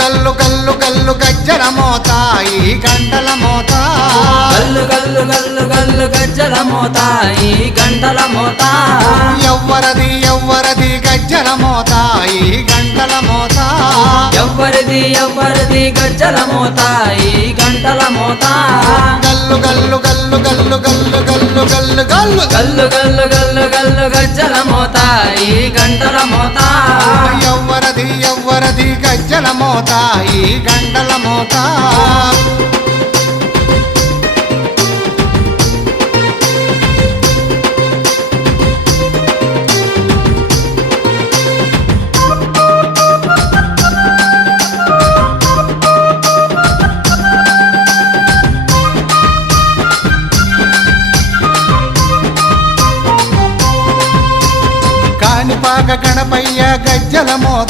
గల్లు గల్లు గల్లు గజ్జల మోత ఈ గంటల మోత గల్లు గల్లు గల్లు గల్లు గజ్జల మోత ఈ గంటల మోత ఎవ్వరది ఎవ్వరది గజ్జల మోత ఈ గంటల మోత ఎవ్వరిది ఎవ్వరిది గజ్జల మోత ఈ గంటల మోత గల్లు గల్లు గల్లు గల్లు గల్లు గల్లు గల్లు గల్లు గల్లు గల్లు గల్లు గల్లు గజ్జల మోత ఈ గంటల మోత ఎవ్వరది ఎవ్వరది గజ్జల మోత ఈ గంటల మోత కాణిపాక గణపయ్య గజ్జల మోత